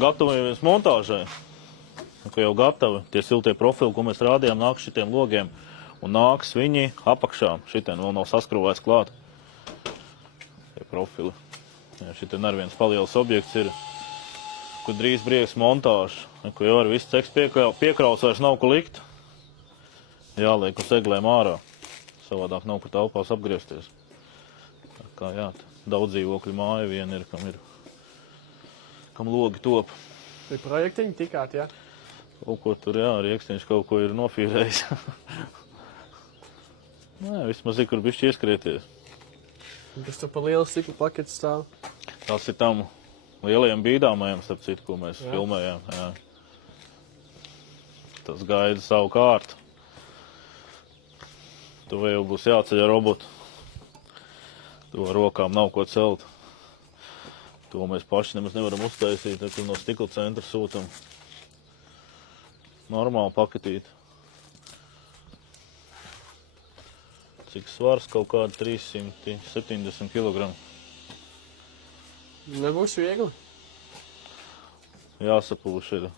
gatavojamies montāžai. Ka jau gatavi tie siltie profili, ko mēs rādījām, nāk šitiem logiem. Un nāks viņi apakšā. Šitien vēl nav saskrūvēts klāt. Tie profili. Jā, šitien ar viens palielas objekts ir, kur drīz briegs montāža. Ko jau ar visu ceks piekraus vairs nav ko likt. Jāliek uz eglēm ārā. Savādāk nav kur telpās apgriezties. Tā kā jā, daudz dzīvokļu māja viena ir, kam logi top. Vai projektiņi tikāt, jā? Kaut ko tur, jā, Riekstiņš kaut ko ir nofīrējis. Nē, vismaz ir, kur bišķi ieskrieties. Kas tur pa lielu stiklu paketi stāv? Tas ir tam lielajiem bīdāmajiem, starp citu, ko mēs filmējām. Jā. Tas gaida savu kārtu. Tu vai jau būs jāceļ ar robotu. To rokām nav ko celt. To mēs paši nemaz nevaram uztaisīt, tad no stikla centra sūtam. Normāli paketīt. Cik svars? Kaut kāda 370 kg. Nebūs viegli. Jāsapūš ir.